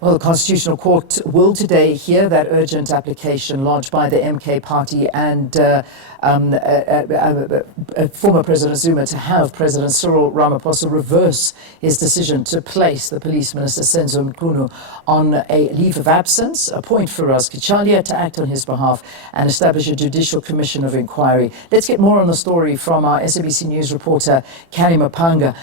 Well, the Constitutional Court will today hear that urgent application lodged by the MK party and former President Zuma to have President Cyril Ramaphosa reverse his decision to place the Police Minister Senzo Mchunu on a leave of absence, appoint Firoz Cachalia to act on his behalf, and establish a Judicial Commission of Enquiry. Let's get more on the story from our SABC News reporter, Canny Maphanga.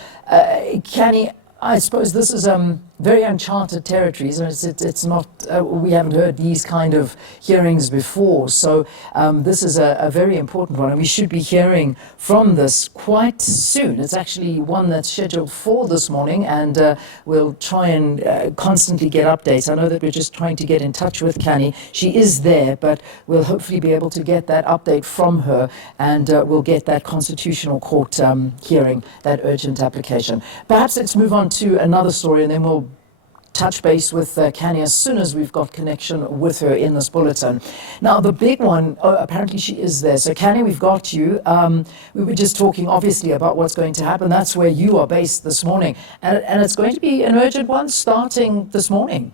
Canny, I suppose this is very uncharted territories, and it's not. We haven't heard these kind of hearings before, so this is a very important one, and we should be hearing from this quite soon. It's actually one that's scheduled for this morning, and we'll try and constantly get updates. I know that we're just trying to get in touch with Canny. She is there, but we'll hopefully be able to get that update from her, and we'll get that Constitutional Court hearing, that urgent application. Perhaps let's move on to another story, and then we'll touch base with Canny as soon as we've got connection with her in this bulletin. Now, the big one, apparently she is there. So, Canny, we've got you. We were just talking, obviously, about what's going to happen. That's where you are based this morning. And it's going to be an urgent one starting this morning.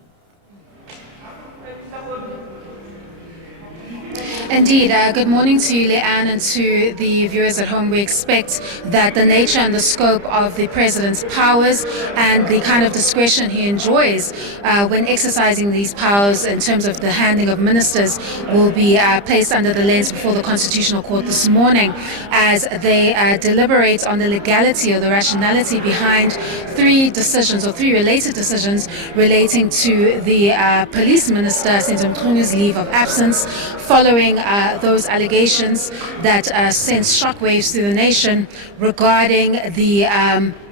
Indeed. Good morning to you, Leanne, and to the viewers at home. We expect that the nature and the scope of the President's powers and the kind of discretion he enjoys when exercising these powers in terms of the handling of ministers will be placed under the lens before the Constitutional Court this morning as they deliberate on the legality or the rationality behind three related decisions relating to the Police Minister Senzo Mchunu's leave of absence following those allegations that sent shockwaves through the nation regarding the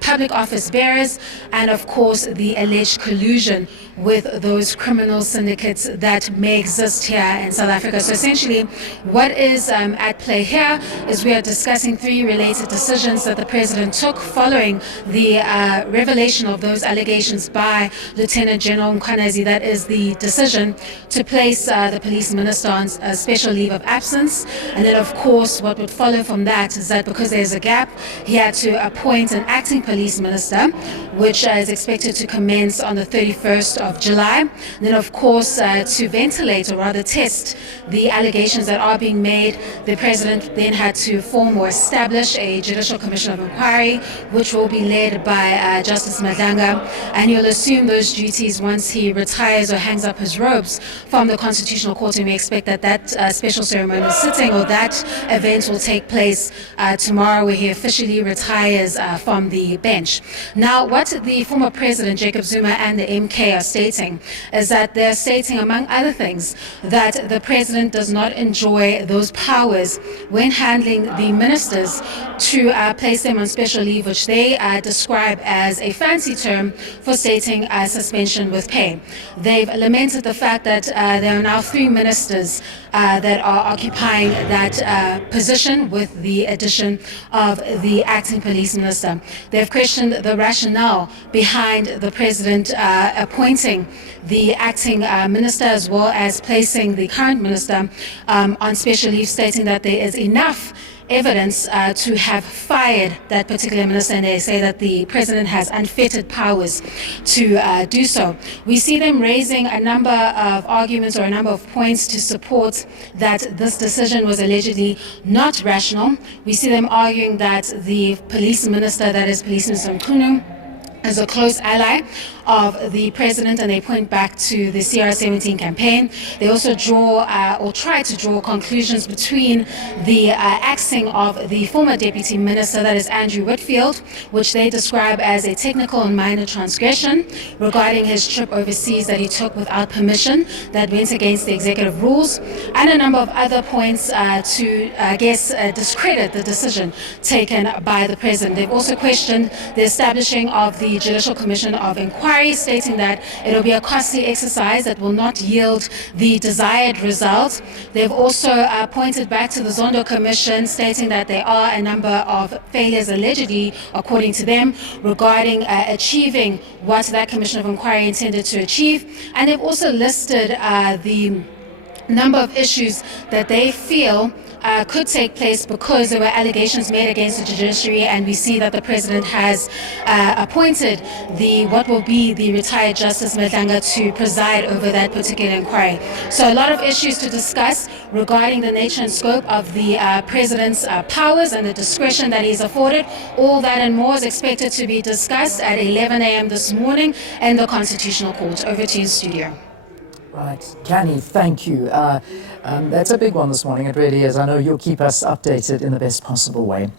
public office bearers and, of course, the alleged collusion with those criminal syndicates that may exist here in South Africa. So essentially, what is at play here is we are discussing three related decisions that the President took following the revelation of those allegations by Lieutenant General Mkhwanazi. That is the decision to place the Police Minister on a special leave of absence. And then, of course, what would follow from that is that because there's a gap, he had to appoint an acting Police Minister, which is expected to commence on the 31st of July. And then, of course, to ventilate or rather test the allegations that are being made, the President then had to form or establish a Judicial Commission of Enquiry, which will be led by Justice Mahlanga, and he'll assume those duties once he retires or hangs up his robes from the Constitutional Court. And we expect that that special ceremonial sitting or that event will take place tomorrow, where he officially retires from the bench. Now, what the former President Jacob Zuma and the MK are stating is that they're stating, among other things, that the President does not enjoy those powers when handling the ministers to place them on special leave, which they describe as a fancy term for stating suspension with pay. They've lamented the fact that there are now three ministers that are occupying that position with the addition of the acting Police Minister. They've questioned the rationale behind the President appointing the acting minister as well as placing the current minister on special leave, stating that there is enough evidence to have fired that particular minister, and they say that the President has unfettered powers to do so. We see them raising a number of arguments or a number of points to support that this decision was allegedly not rational. We see them arguing that the Police Minister, that is Police Minister Mchunu, is a close ally of the President, and they point back to the CR17 campaign. They also draw or try to draw conclusions between the axing of the former Deputy Minister, that is Andrew Whitfield, which they describe as a technical and minor transgression regarding his trip overseas that he took without permission that went against the executive rules, and a number of other points to, discredit the decision taken by the President. They've also questioned the establishing of the Judicial Commission of Enquiry, stating that it will be a costly exercise that will not yield the desired result. They've also pointed back to the Zondo Commission, stating that there are a number of failures allegedly, according to them, regarding achieving what that Commission of Enquiry intended to achieve. And they've also listed the number of issues that they feel could take place because there were allegations made against the judiciary, and we see that the president has appointed what will be the retired Justice Maphanga to preside over that particular inquiry. So a lot of issues to discuss regarding the nature and scope of the president's powers and the discretion that he's afforded. All that and more is expected to be discussed at 11 a.m. this morning in the Constitutional Court. Over to you, studio. Right. Canny, thank you. That's a big one this morning. It really is. I know you'll keep us updated in the best possible way.